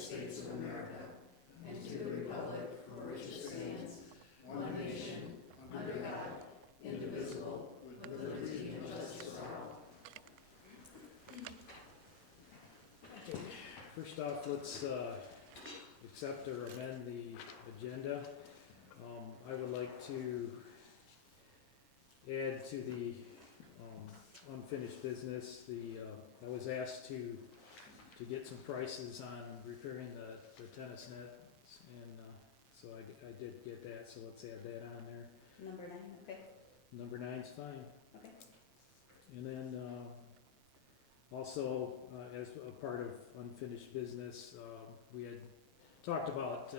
States of America and to the republic for which it stands, one nation, under God, indivisible, with liberty and justice for all. First off, let's accept or amend the agenda. I would like to add to the unfinished business. I was asked to get some prices on repairing the tennis nets, and so I did get that, so let's add that on there. Number 9, okay. Number 9's fine. Okay. And then also, as a part of unfinished business, we had talked about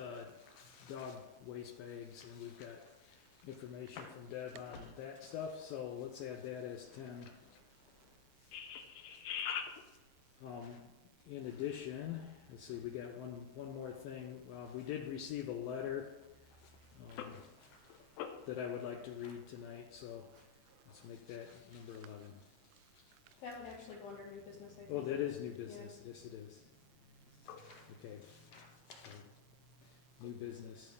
dog waste bags, and we've got information from Deb on that stuff, so let's add that as 10. In addition, let's see, we got one more thing. We did receive a letter that I would like to read tonight, so let's make that number 11. That would actually go under new business, I think. Oh, that is new business. Yes, it is. Okay. So, new business.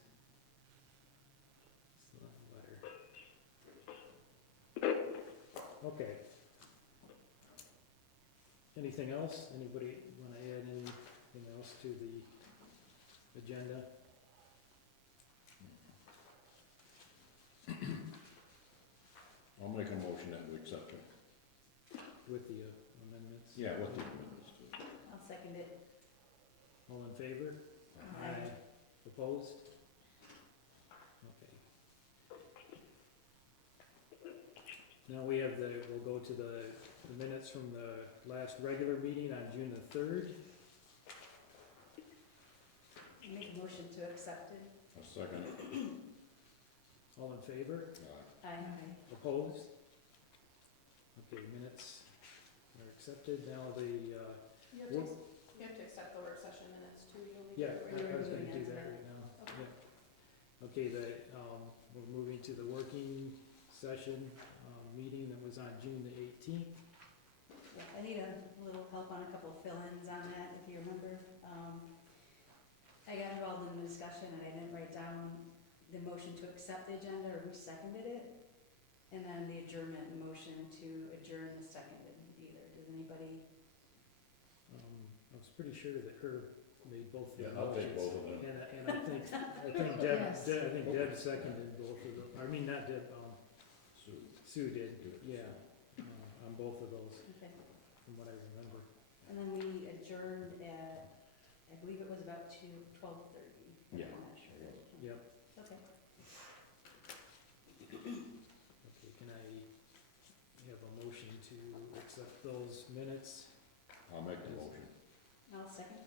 It's not a letter. Okay. Anything else? Anybody want to add anything else to the agenda? I'll make a motion that we accept it. With the amendments? Yeah, with the amendments too. I'll second it. All in favor? Aye. Opposed? Okay. Now we have we'll go to the minutes from the last regular meeting on June the 3rd. Make a motion to accept it. A second. All in favor? Aye. Opposed? Okay, minutes are accepted. Now You have to accept the work session minutes too. You'll need to yeah, read I them. was going to do doing that that right now. Okay. Yeah. Okay, we're moving to the working session meeting that was on June the 18th. Yeah, I need a little help on a couple fill-ins on that, if you remember. I got involved in the discussion and I didn't write down the motion to accept the agenda or who seconded it. And then the adjournment motion to adjourn the seconded either. Does anybody? I was pretty sure that Herb made both of the Yeah, I'll take motions. both of them. And I think Deb, Yes. Deb seconded both of them. I mean, not Deb, Sue. Sue did, yeah, on both of those, Okay. from what I remember. And then we adjourned at, I believe it was about 12:30. Yeah. I'm not sure. Yep. Okay. Okay, can I have a motion to accept those minutes? I'll make the motion. I'll second.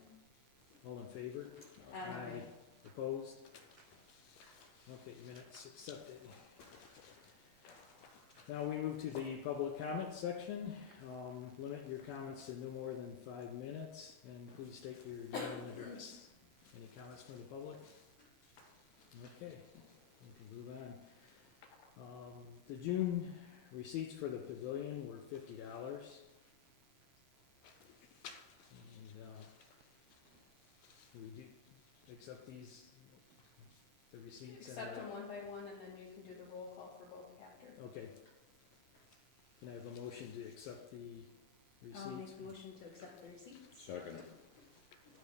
All in favor? Opposed? Okay, minutes accepted. Now we move to the public comment section. Limit your comments to no more than 5 minutes, and please state your name and address. Any comments from the public? Okay, we can move on. The June receipts for the pavilion were $50. And we do accept these, the receipts? Accept them one by one, and then you can do the roll call for both after. Okay. Can I have a motion to accept the I'll make receipts? a motion to accept the receipts. Second.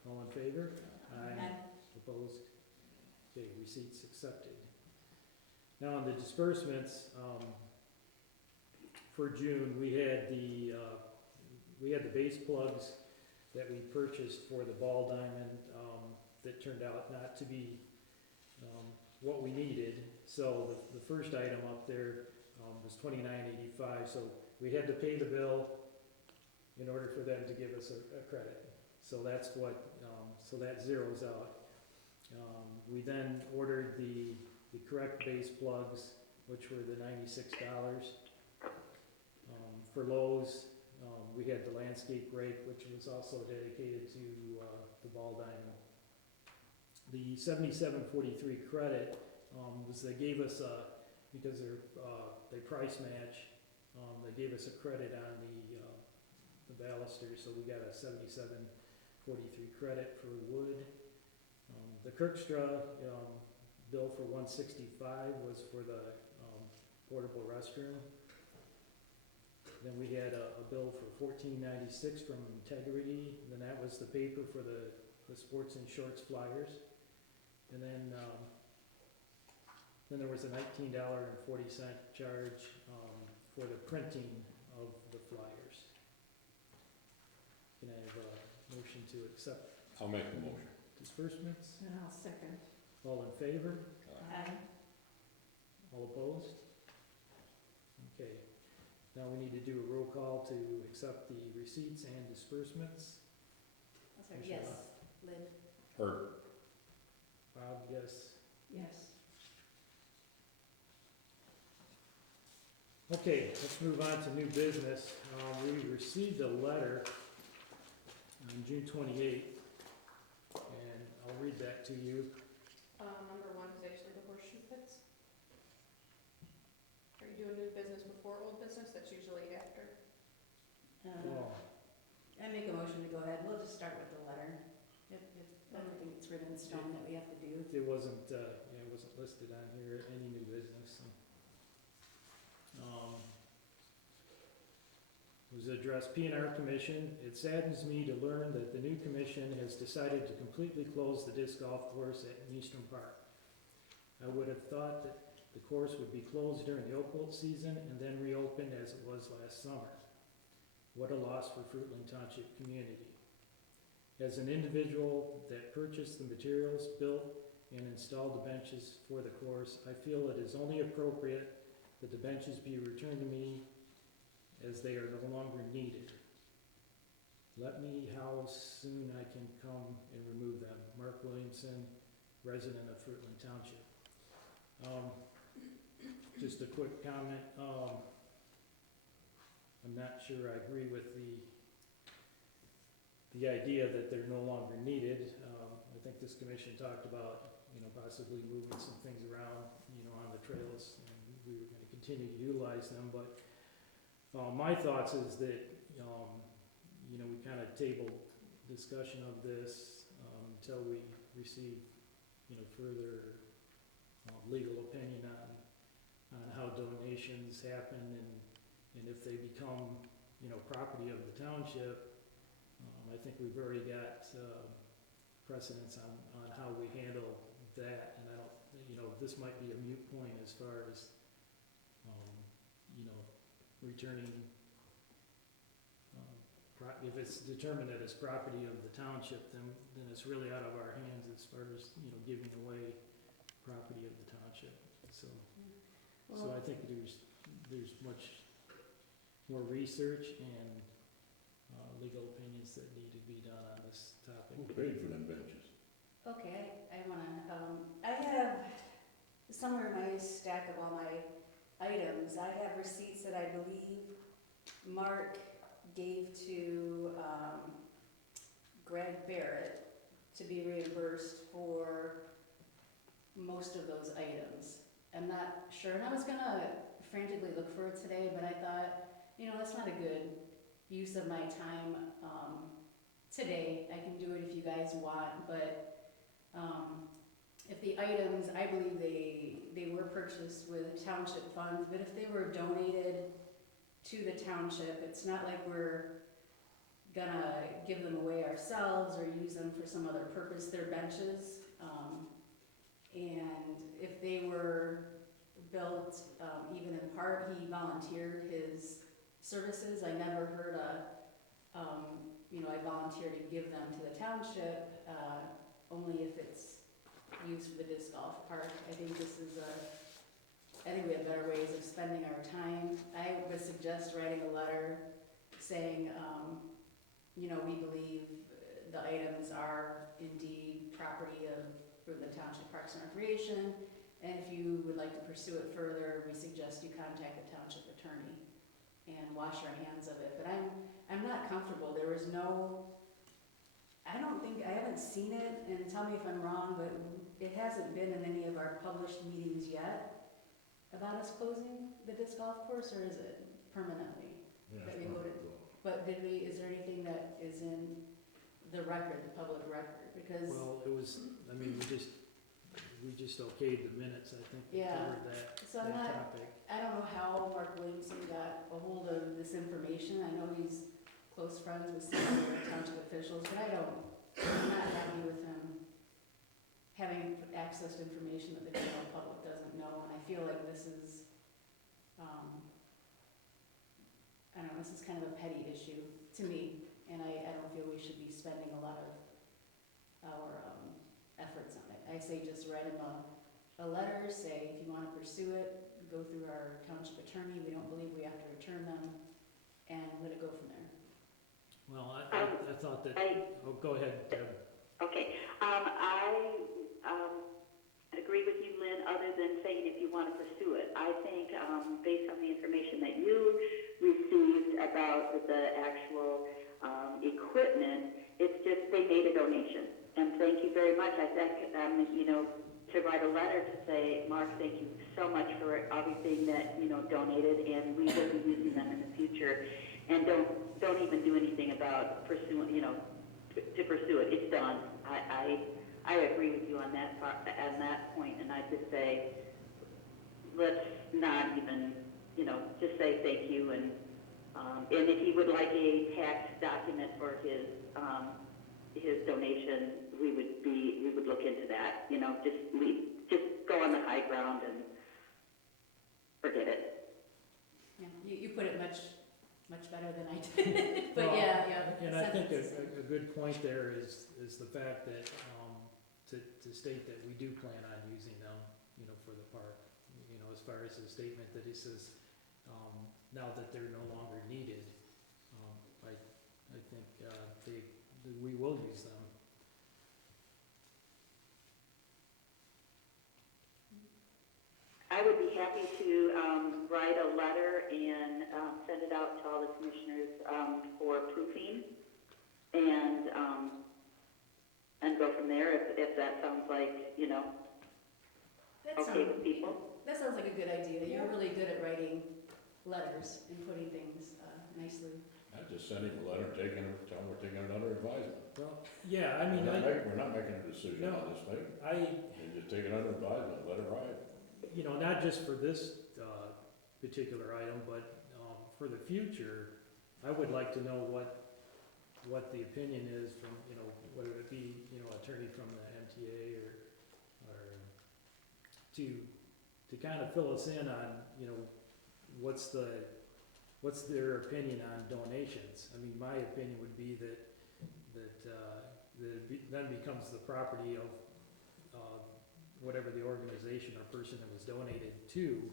All in favor? Aye. Opposed? Okay, receipts accepted. Now on the disbursements, for June, we had the base plugs that we purchased for the ball diamond, that turned out not to be, what we needed. So the first item up there, was $29.85, so we had to pay the bill in order for them to give us a credit. So that's what, so that zeroes out. We then ordered the correct base plugs, which were the $96. For Lowe's, we had the landscape rake, which was also dedicated to the ball diamond. The $77.43 credit was they gave us because they price match, they gave us a credit on the baluster, so we got a $77.43 $143 credit for wood. The Kirkstra, bill for $165 was for the, portable restroom. Then we had a bill for $14.96 from Integrity, then that was the paper for the sports and shorts flyers. And then there was a $19.40 charge, for the printing of the flyers. Can I have a motion to accept I'll make the motion. disbursements? And I'll second. All in favor? Aye. All opposed? Okay, now we need to do a roll call to accept the receipts and disbursements. Oh, sorry, yes, Lynn? Hurt. Bob, yes. Yes. Okay, let's move on to new business. We received a letter on June 28th, and I'll read that to you. Number one is actually the horseshoe pits. Are you doing new business before old business? That's usually after. Well, I make a motion to go ahead, we'll just start with the letter. I don't think it's written in stone that we have to do. it wasn't, it wasn't listed on here, any new business, so. It was addressed P&R Commission. It saddens me to learn that the new commission has decided to completely close the disc golf course at Eastern Park. I would have thought that the course would be closed during the open season and then reopened as it was last summer. What a loss for Fruitland Township community. As an individual that purchased the materials, built and installed the benches for the course, I feel it is only appropriate that the benches be returned to me as they are no longer needed. Let me how soon I can come and remove them. Mark Williamson, resident of Fruitland Township. Just a quick comment. I'm not sure I agree with the idea that they're no longer needed. I think this commission talked about, possibly moving some things around, on the trails, and we were gonna continue to utilize them, but my thoughts is that, we kind of tabled discussion of this until we receive, further legal opinion on how donations happen and if they become, property of the township. I think we've already got precedence on how we handle that, and I don't, this might be a moot point as far as, returning, if it's determined that it's property of the township, then it's really out of our hands as far as, giving away property of the township. So I think there's much more research and legal opinions that need to be done on this topic. Who paid for them benches? Okay, I wanna, I have somewhere in my stack of all my items, I have receipts that I believe Mark gave to, Greg Barrett to be reimbursed for most of those items. I'm not sure, and I was gonna frantically look for it today, but I thought, that's not a good use of my time, today. I can do it if you guys want, but, if the items, I believe they were purchased with township funds, but if they were donated to the township, it's not like we're gonna give them away ourselves or use them for some other purpose. They're benches, and if they were built, even in part, he volunteered his services. I never heard I volunteer to give them to the township, only if it's used for the disc golf park. I think we have better ways of spending our time. I would suggest writing a letter saying, we believe the items are indeed property of Fruitland Township Parks and Recreation, and if you would like to pursue it further, we suggest you contact the township attorney and wash your hands of it. But I'm not comfortable. There was no, I haven't seen it, and tell me if I'm wrong, but it hasn't been in any of our published meetings yet about us closing the disc golf course, or is it permanently? Yeah, That we it's voted. probably- But is there anything that is in the record, the public record, because, Well, it was, I mean, we just okayed the minutes, I think, we Yeah. covered that, so I'm not, topic. I don't know how Mark Williamson got a hold of this information. I know he's close friends with some of the township officials, but I'm not happy with him having access to information that the general public doesn't know, and I feel like this is, I don't know, this is kind of a petty issue to me, and I don't feel we should be spending a lot of our, efforts on it. I say just write him a letter, say if you wanna pursue it, go through our township attorney, we don't believe we have to return them, and let it go from there. Well, I thought that, oh, go ahead, Deb. Okay, I agree with you, Lynn, other than saying if you want to pursue it. I think, based on the information that you received about the actual equipment, it's just they made a donation. And thank you very much. I think, to write a letter to say, Mark, thank you so much for everything that, donated, and we will be using them in the future. And don't even do anything about pursuing, to pursue it. It's done. I agree with you on that point, and I just say, let's not even, just say thank you, and if he would like a tax document for his donation, we would look into that. Just go on the high ground and forget it. Yeah, you put it much better than I did, but Well, yeah. And I think a good point there is the fact that, to state that we do plan on using them, for the park. As far as the statement that he says, now that they're no longer needed, I think, we will use them. I would be happy to write a letter and send it out to all the commissioners for proofing, and go from there if that sounds like, okay with people. That sounds like a good idea. You're really good at writing letters and putting things nicely. I just sent him a letter, tell him we're taking it under advisement. Well, yeah, I mean, We're not making a decision No. on this thing, I, and just take it under advisement, let it ride. not just for this particular item, but for the future, I would like to know what the opinion is from, whether it be, attorney from the MTA or to kind of fill us in on, what's their opinion on donations. I mean, my opinion would be that it then becomes the property of whatever the organization or person that was donated to,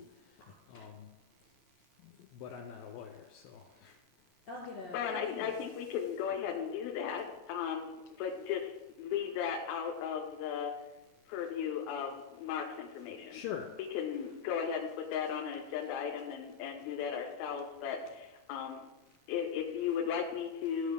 but I'm not a lawyer, so. I'll get a. Well, and I think we can go ahead and do that, but just leave that out of the purview of Mark's information. Sure. We can go ahead and put that on an agenda item and do that ourselves, but if you would like me to